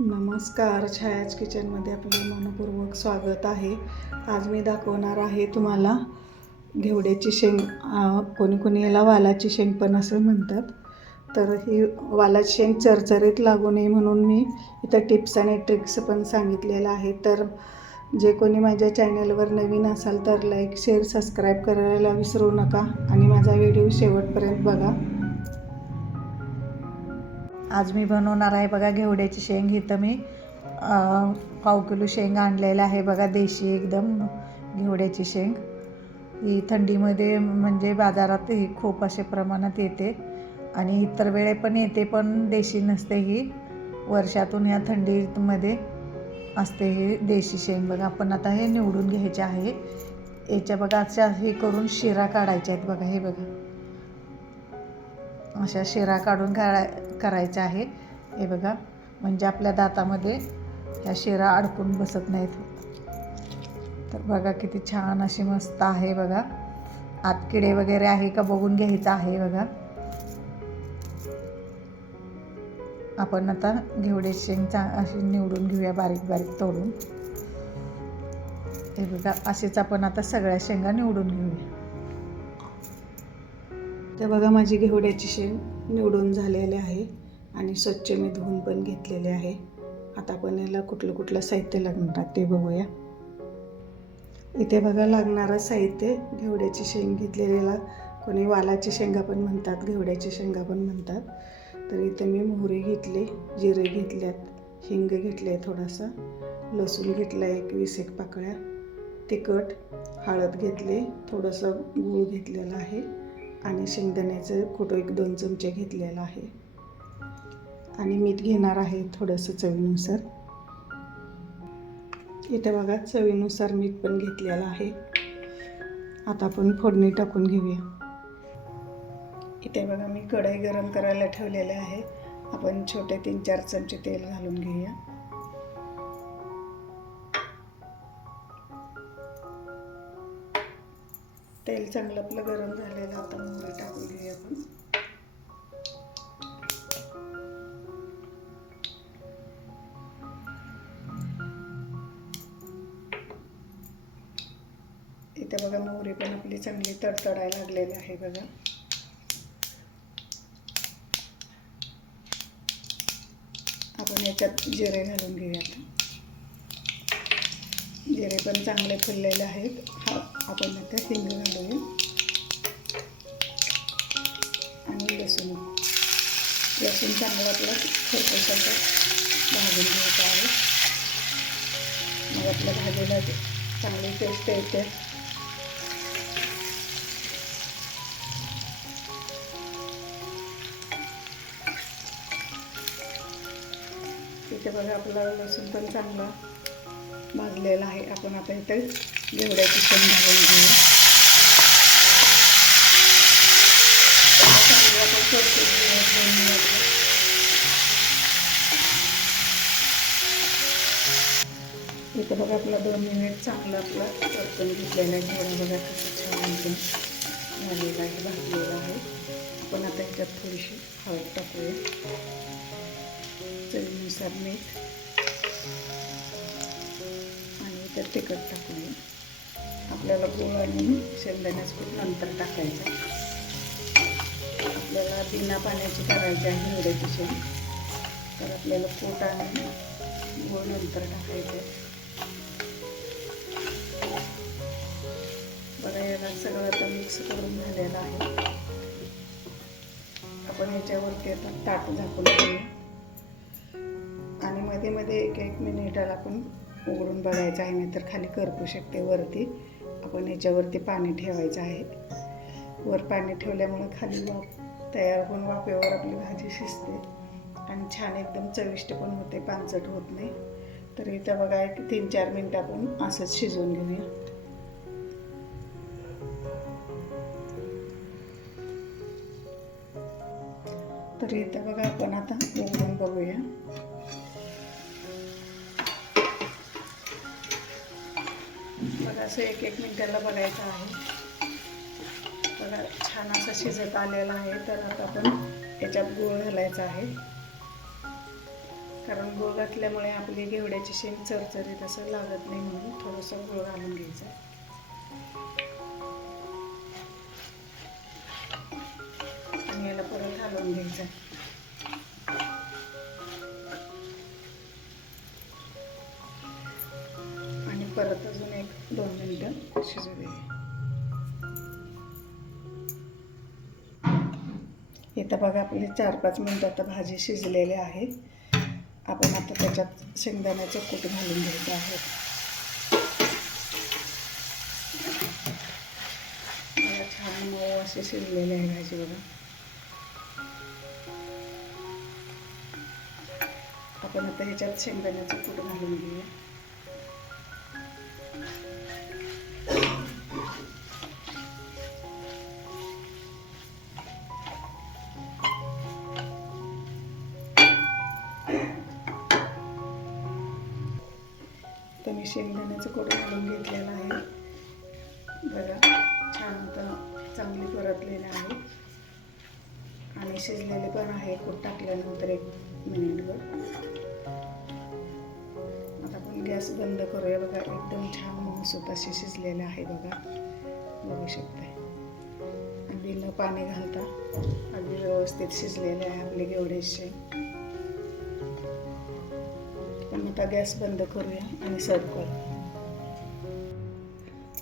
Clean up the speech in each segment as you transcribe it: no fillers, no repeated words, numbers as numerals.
नमस्कार, छायाच किचनमध्ये आपलं मनपूर्वक स्वागत आहे. आज मी दाखवणार आहे तुम्हाला घेवड्याची शेंग. कोणी कोणी याला वालाची शेंग पण असं म्हणतात. तर ही वालाची शेंग चरचरीत लागू नये म्हणून मी इथं टिप्स आणि ट्रिक्स पण सांगितलेलं आहे. तर जे कोणी माझ्या चॅनलवर नवीन असाल तर लाईक, शेअर, सबस्क्राईब करायला विसरू नका आणि माझा व्हिडिओ शेवटपर्यंत बघा. आज मी बनवणार आहे बघा घेवड्याची शेंग. इथं मी 1/4 किलो शेंग आणलेलं आहे बघा, देशी एकदम घेवड्याची शेंग. ही थंडीमध्ये म्हणजे बाजारात ही खूप असे प्रमाणात येते आणि इतर वेळे पण येते, पण देशी नसते ही. वर्षातून ह्या थंडीमध्ये असते ही देशी शेंग बघा. आपण आता हे निवडून घ्यायचे आहे. याच्या बघा अशा हे करून शिरा काढायच्या आहेत बघा. हे बघा अशा शिरा काढून करायच्या आहे. हे बघा, म्हणजे आपल्या दातामध्ये ह्या शिरा अडकून बसत नाहीत. तर बघा किती छान अशी मस्त आहे बघा. आत किडे वगैरे आहे का बघून घ्यायचं आहे बघा. आपण आता घेवड्याची शेंग अशी निवडून घेऊया, बारीक बारीक तोडून. हे बघा असेच आपण आता सगळ्या शेंगा निवडून घेऊया. तर बघा माझी घेवड्याची शेंग निवडून झालेली आहे आणि स्वच्छ मी धुवून पण घेतलेले आहे. आता आपण याला कुठलं कुठलं साहित्य लागणार आहे ते बघूया. इथे बघा लागणारं साहित्य, घेवड्याची शेंग घेतलेला, कोणी वालाची शेंगा पण म्हणतात, घेवड्याची शेंगा पण म्हणतात. तर इथे मी मोहरी घेतली, जिरे घेतल्यात, हिंग घेतले थोडासा, लसूण घेतला 20 पाकळ्या, तिखट, हळद घेतली, थोडंसं गूळ घेतलेलं आहे आणि शेंगदाण्याचं कुटं 1-2 चमचे घेतलेला आहे आणि मीठ घेणार आहे थोडंसं चवीनुसार. इथे बघा चवीनुसार मीठ पण घेतलेलं आहे. आता आपण फोडणी टाकून घेऊया. इथे बघा मी कढई गरम करायला ठेवलेले आहे. आपण छोटे 3-4 चमचे तेल घालून घेऊया. तेल चांगलं आपलं गरम झालेलं, आता मोहरी टाकून घेऊया आपण. इथे बघा मोहरी पण आपली चांगली तडतडायला लागलेली आहे बघा. आपण याच्यात जिरे घालून घेऊयात. जिरे पण चांगले फुललेले आहेत. आपण आता हिंग घालूया आणि लसूण चांगला आपला खरपूसारखा भाजून घ्यायचा आहे. मग आपल्या भाजीला चांगली टेस्ट येते. इथे बघा आपला लसूण पण चांगला भाजलेला आहे. आपण आता इथे घेवड्याची शेंग घालून घेऊया. चांगली आपण परतून घेऊया 2 मिनिट. इथे बघा आपला 2 मिनिट चांगला आपला परतून घेतलेला आहे. घेवडा बघा कसं छान झालेला आहे, भाजलेला आहे. आपण आता ह्याच्यात थोडीशी हळद टाकूया, चवीनुसार मीठ आणि इतर तिखट टाकूया. आपल्याला गूळ आणि शेंगदाण्याचं कूट नंतर टाकायचं. आपल्याला बिना पाण्याची करायची आहे घेवड्याची शेंग, तर आपल्याला कूट आणि गूळ नंतर टाकायचं. बघा याला सगळं आता मिक्स करून झालेलं आहे. आपण याच्यावरती आता ताट झाकून ठेवूया आणि मध्ये मध्ये 1-1 मिनिटाला आपण उघडून बघायचं आहे, नाहीतर खाली करपू शकते. वरती आपण याच्यावरती पाणी ठेवायचं आहे. वर पाणी ठेवल्यामुळे खाली वाफ तयार होऊन वाफेवर आपली भाजी शिजते आणि छान एकदम चविष्ट पण होते, पांचट होत नाही. तर इथं बघा 3-4 मिनिट आपण असंच शिजवून घेऊया. तर इथं बघा आपण आता उघडून बघूया. बघा असं 1-1 मिनिटाला बघायचं आहे. बघा छान असं शिजत आलेला आहे. तर आता आपण याच्यात गूळ घालायचा आहे. कारण गूळ घातल्यामुळे आपली घेवड्याची शेंग चरचरीत असं लागत नाही, म्हणून थोडंसं गूळ घालून घ्यायचं. आणि याला परत हलवून घ्यायचं. आणि परत अजून 1-2 मिनिटं शिजू दे. इथं बघा आपली 4-5 मिनिटं आता भाजी शिजलेली आहे. आपण आता त्याच्यात शेंगदाण्याचं कूट घालून घ्यायचं आहे. मला छान मऊ असे शिजलेले आहे भाजी बघा. आपण आता ह्याच्यात शेंगदाण्याचं कूट घालून घेऊया. तर मी शेंगदाण्याचं कूट घालून घेतलेलं आहे बघा. छान आता चांगली परतलेली आहे आणि शिजलेले पण आहे कूट टाकल्यानंतर 1 मिनिटभर. आता आपण गॅस बंद करूया बघा. एकदम छान मऊसूत अशी शिजलेले आहे बघा, बघू शकता. अगदी न पाणी घालता अगदी व्यवस्थित शिजलेले आहे आपली घेवड्याची शेंग. पण आता गॅस बंद करूया आणि सर्व करू.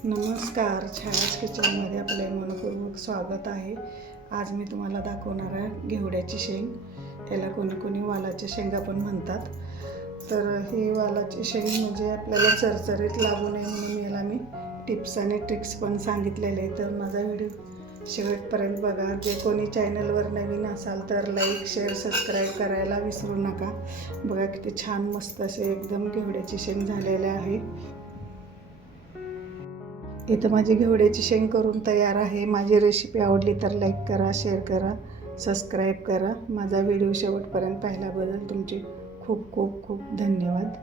नमस्कार, छायाज किचनमध्ये आपले मनपूर्वक स्वागत आहे. आज मी तुम्हाला दाखवणार आहे घेवड्याची शेंग. याला कोणी कोणी वालाच्या शेंगा पण म्हणतात. तर ही वालाची शेंग म्हणजे आपल्याला चरचरीत लागू नये म्हणून याला मी टिप्स आणि ट्रिक्स पण सांगितलेले आहे. तर माझा व्हिडिओ शेवटपर्यंत बघा. जे कोणी चॅनलवर नवीन असाल तर लाईक, शेअर, सबस्क्राईब करायला विसरू नका. बघा किती छान मस्त असे एकदम घेवड्याची शेंग झालेले आहे. इथं माझी घेवड्याची शेंग करून तयार आहे. माझी रेसिपी आवडली तर लाईक करा, शेअर करा, सबस्क्राईब करा. माझा व्हिडिओ शेवटपर्यंत पाहिल्याबद्दल तुमचे खूप खूप खूप धन्यवाद.